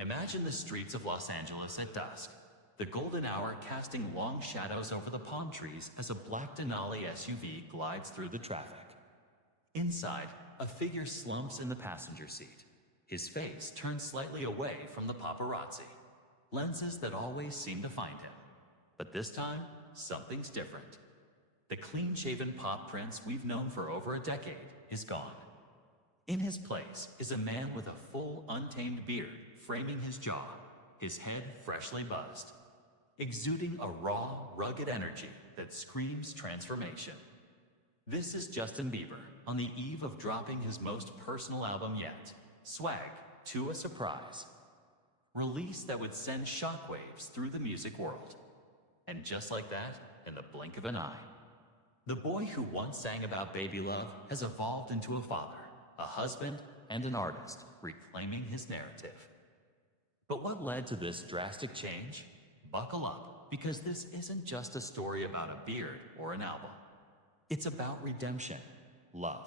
Imagine the streets of Los Angeles at dusk, the golden hour casting long shadows over the palm trees as a black Denali SUV glides through the traffic. Inside, a figure slumps in the passenger seat, his face turned slightly away from the paparazzi, lenses that always seem to find him. But this time, something's different. The clean-shaven pop prince we've known for over a decade is gone. In his place is a man with a full, untamed beard framing his jaw, his head freshly buzzed, exuding a raw, rugged energy that screams transformation. This is Justin Bieber on the eve of dropping his most personal album yet, Swag, to a surprise release that would send shockwaves through the music world. And just like that, in the blink of an eye, the boy who once sang about baby love has evolved into a father, a husband, and an artist, reclaiming his narrative. But what led to this drastic change? Buckle up, because this isn't just a story about a beard or an album. It's about redemption, love,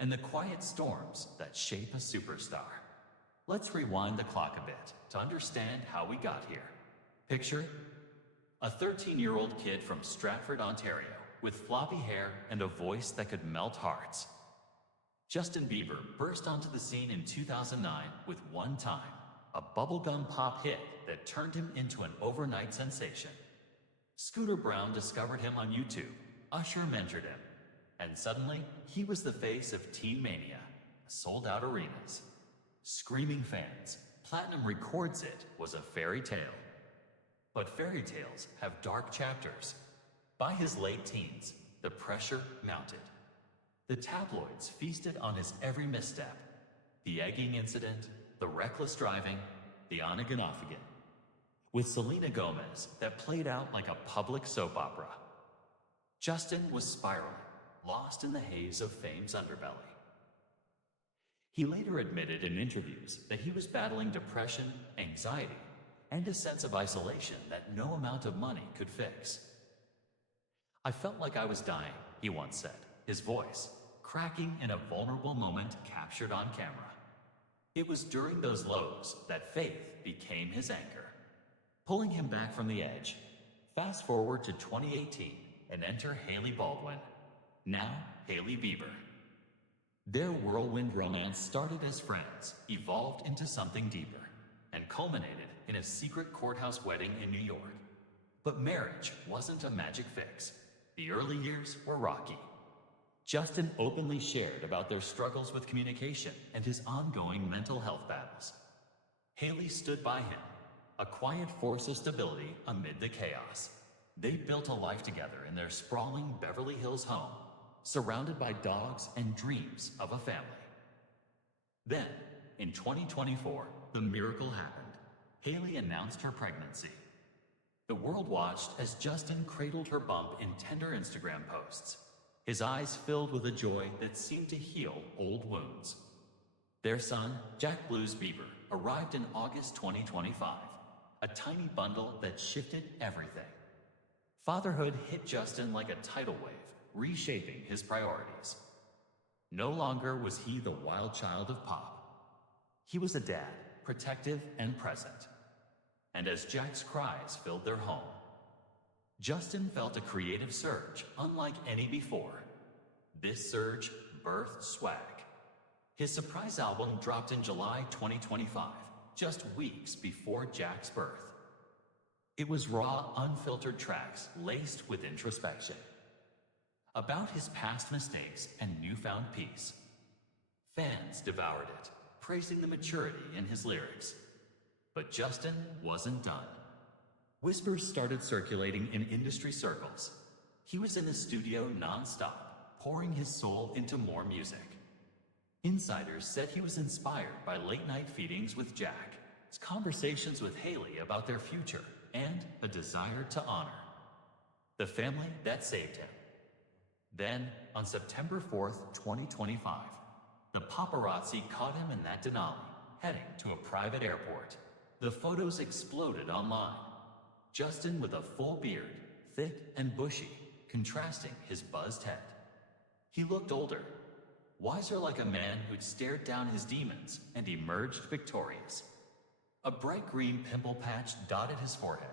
and the quiet storms that shape a superstar. Let's rewind the clock a bit to understand how we got here. Picture a 13-year-old kid from Stratford, Ontario, with floppy hair and a voice that could melt hearts. Justin Bieber burst onto the scene in 2009 with One Time, a bubblegum pop hit that turned him into an overnight sensation. Scooter Brown discovered him on YouTube, Usher mentored him, and suddenly he was the face of Teen Mania, sold-out arenas, screaming fans. Platinum Records It was a fairy tale. But fairy tales have dark chapters. By his late teens, the pressure mounted. The tabloids feasted on his every misstep. The egging incident, the reckless driving, the on again off again. With Selena Gomez that played out like a public soap opera. Justin was spiraling, lost in the haze of fame's underbelly. He later admitted in interviews that he was battling depression, anxiety, and a sense of isolation that no amount of money could fix. I felt like I was dying, he once said, his voice cracking in a vulnerable moment captured on camera. It was during those lows that faith became his anchor, pulling him back from the edge. Fast forward to 2018 and enter Hailey Baldwin, now Hailey Bieber. Their whirlwind romance started as friends, evolved into something deeper, and culminated in a secret courthouse wedding in New York. But marriage wasn't a magic fix. The early years were rocky. Justin openly shared about their struggles with communication and his ongoing mental health battles. Hailey stood by him, a quiet force of stability amid the chaos. They built a life together in their sprawling Beverly Hills home, surrounded by dogs and dreams of a family. Then, in 2024, the miracle happened. Hailey announced her pregnancy. The world watched as Justin cradled her bump in tender Instagram posts, his eyes filled with a joy that seemed to heal old wounds. Their son, Jack Blues Bieber, arrived in August 2025, a tiny bundle that shifted everything. Fatherhood hit Justin like a tidal wave, reshaping his priorities. No longer was he the wild child of pop. He was a dad, protective and present. And as Jack's cries filled their home, Justin felt a creative surge unlike any before. This surge birthed Swag. His surprise album dropped in July 2025, just weeks before Jack's birth. It was raw, unfiltered tracks laced with introspection about his past mistakes and newfound peace. Fans devoured it, praising the maturity in his lyrics. But Justin wasn't done. Whispers started circulating in industry circles. He was in the studio non-stop, pouring his soul into more music. Insiders said he was inspired by late-night feedings with Jack, his conversations with Hailey about their future, and a desire to honor the family that saved him. Then, on September 4th, 2025, the paparazzi caught him in that Denali, heading to a private airport. The photos exploded online. Justin with a full beard, thick and bushy, contrasting his buzzed head. He looked older, wiser, like a man who'd stared down his demons and emerged victorious. A bright green pimple patch dotted his forehead,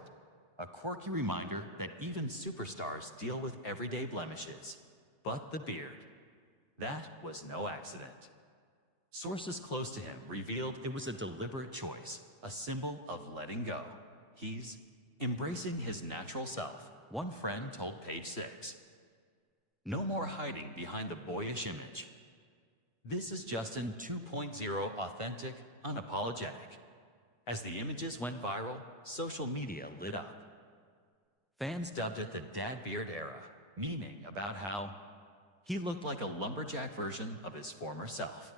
a quirky reminder that even superstars deal with everyday blemishes. But the beard, that was no accident. Sources close to him revealed it was a deliberate choice, a symbol of letting go. He's embracing his natural self, one friend told Page 6. No more hiding behind the boyish image. This is Justin 2.0, authentic, unapologetic. As the images went viral, social media lit up. Fans dubbed it the dad beard era, memeing about how he looked like a lumberjack version of his former self.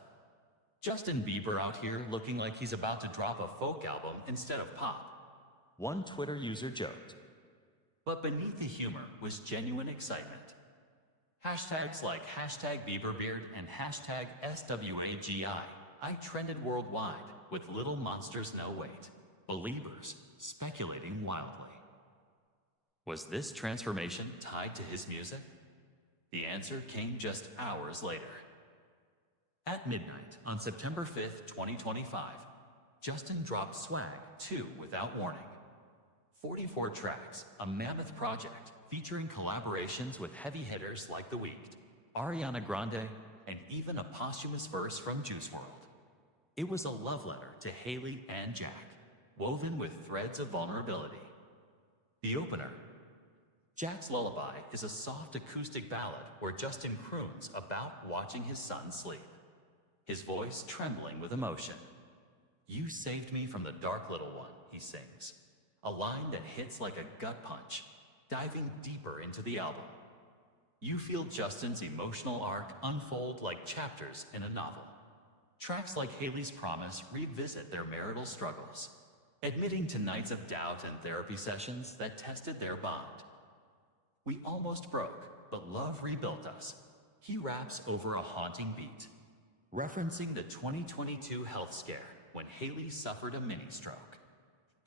Justin Bieber out here looking like he's about to drop a folk album instead of pop, one Twitter user joked. But beneath the humor was genuine excitement. Hashtags like #BieberBeard and #SWAGI trended worldwide, with little monsters no weight, believers speculating wildly. Was this transformation tied to his music? The answer came just hours later. At midnight on September 5th, 2025, Justin dropped Swag 2 without warning. 44 tracks, a mammoth project featuring collaborations with heavy hitters like The Weeknd, Ariana Grande, and even a posthumous verse from Juice WRLD. It was a love letter to Haley and Jack, woven with threads of vulnerability. The opener, Jack's Lullaby, is a soft acoustic ballad where Justin croons about watching his son sleep, his voice trembling with emotion. "You saved me from the dark little one," he sings, a line that hits like a gut punch, diving deeper into the album. You feel Justin's emotional arc unfold like chapters in a novel. Tracks like Haley's Promise revisit their marital struggles, admitting to nights of doubt and therapy sessions that tested their bond. We almost broke, but love rebuilt us. He raps over a haunting beat, referencing the 2022 health scare when Haley suffered a mini-stroke.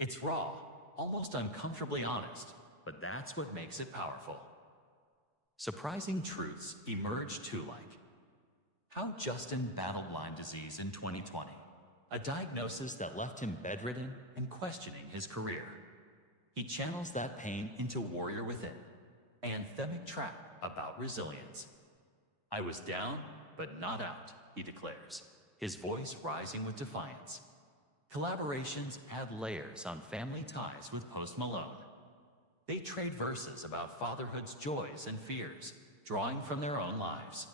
It's raw, almost uncomfortably honest, but that's what makes it powerful. Surprising truths emerge too, like how Justin battled Lyme disease in 2020, a diagnosis that left him bedridden and questioning his career. He channels that pain into Warrior Within, an anthemic track about resilience. I was down, but not out, he declares, his voice rising with defiance. Collaborations add layers on family ties with Post Malone. They trade verses about fatherhood's joys and fears, drawing from their own lives.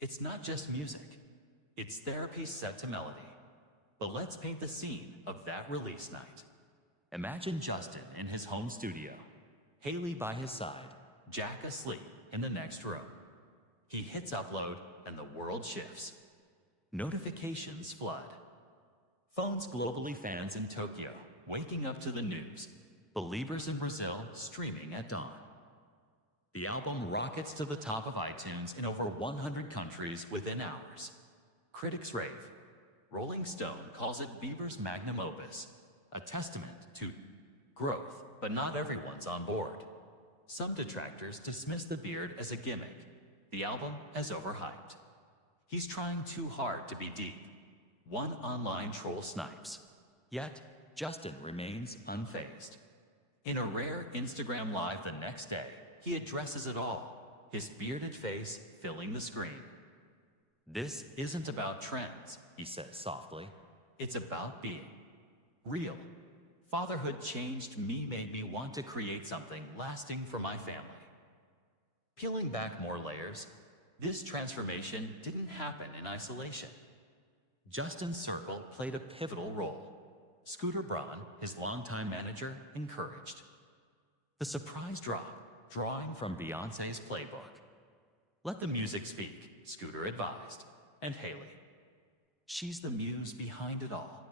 It's not just music, it's therapy set to melody. But let's paint the scene of that release night. Imagine Justin in his home studio, Haley by his side, Jack asleep in the next room. He hits upload and the world shifts. Notifications flood. Phones globally, fans in Tokyo waking up to the news, believers in Brazil streaming at dawn. The album rockets to the top of iTunes in over 100 countries within hours. Critics rave. Rolling Stone calls it Bieber's magnum opus, a testament to growth, but not everyone's on board. Some detractors dismiss the beard as a gimmick, the album as overhyped. He's trying too hard to be deep. One online troll snipes. Yet, Justin remains unfazed. In a rare Instagram Live the next day, he addresses it all, his bearded face filling the screen. This isn't about trends, he says softly. It's about being real. Fatherhood changed me, made me want to create something lasting for my family. Peeling back more layers, this transformation didn't happen in isolation. Justin's circle played a pivotal role. Scooter Braun, his longtime manager, encouraged. The surprise drop, drawing from Beyoncé's playbook. Let the music speak, Scooter advised. And Haley. She's the muse behind it all.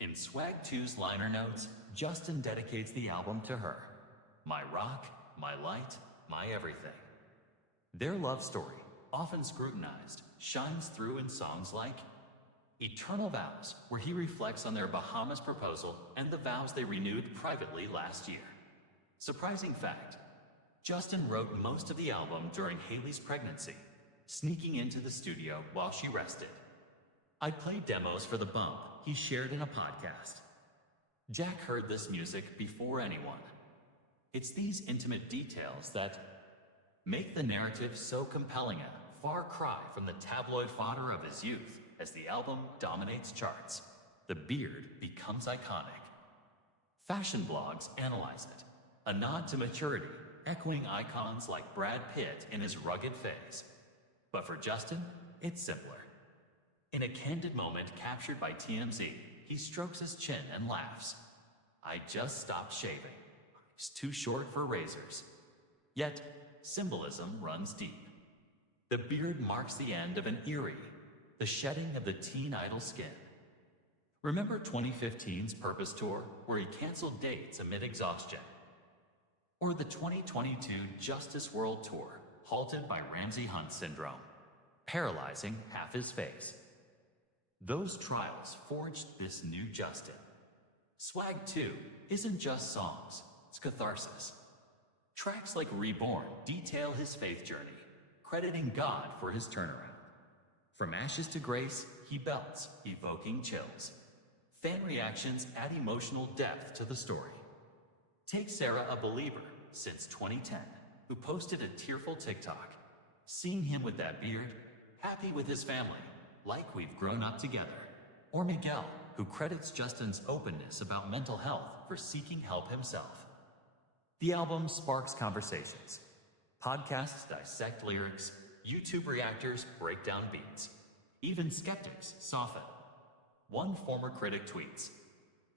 In Swag 2's liner notes, Justin dedicates the album to her. My rock, my light, my everything. Their love story, often scrutinized, shines through in songs like Eternal Vows, where he reflects on their Bahamas proposal and the vows they renewed privately last year. Surprising fact, Justin wrote most of the album during Haley's pregnancy, sneaking into the studio while she rested. I played demos for the bump, he shared in a podcast, Jack heard this music before anyone. It's these intimate details that make the narrative so compelling, a far cry from the tabloid fodder of his youth. As the album dominates charts, the beard becomes iconic. Fashion blogs analyze it, a nod to maturity, echoing icons like Brad Pitt in his rugged phase. But for Justin, it's simpler. In a candid moment captured by TMZ, he strokes his chin and laughs. "I just stopped shaving. It's too short for razors." Yet, symbolism runs deep. The beard marks the end of an era, the shedding of the teen idol skin. Remember 2015's Purpose Tour, where he canceled dates amid exhaustion? Or the 2022 Justice World Tour, halted by Ramsay Hunt syndrome, paralyzing half his face? Those trials forged this new Justin. Swag 2 isn't just songs, it's catharsis. Tracks like Reborn detail his faith journey, crediting God for his turnaround. From ashes to grace, he belts, evoking chills. Fan reactions add emotional depth to the story. Take Sarah, a believer since 2010, who posted a tearful TikTok. Seeing him with that beard, happy with his family, like we've grown up together. Or Miguel, who credits Justin's openness about mental health for seeking help himself. The album sparks conversations. Podcasts dissect lyrics, YouTube reactors break down beats. Even skeptics soften. One former critic tweets,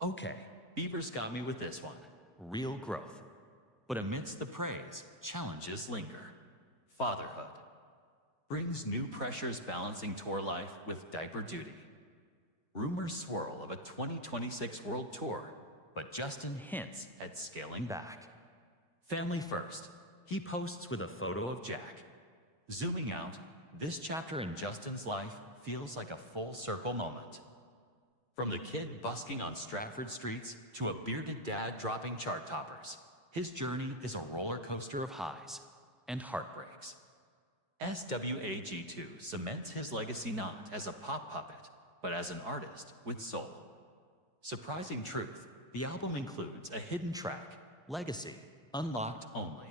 "Okay, Bieber's got me with this one. Real growth." But amidst the praise, challenges linger. Fatherhood brings new pressures, balancing tour life with diaper duty. Rumors swirl of a 2026 world tour, but Justin hints at scaling back. Family first, he posts with a photo of Jack. Zooming out, this chapter in Justin's life feels like a full circle moment. From the kid busking on Stratford streets to a bearded dad dropping chart toppers, his journey is a roller coaster of highs and heartbreaks. SWAG2 cements his legacy not as a pop puppet, but as an artist with soul. Surprising truth, the album includes a hidden track, Legacy, unlocked only.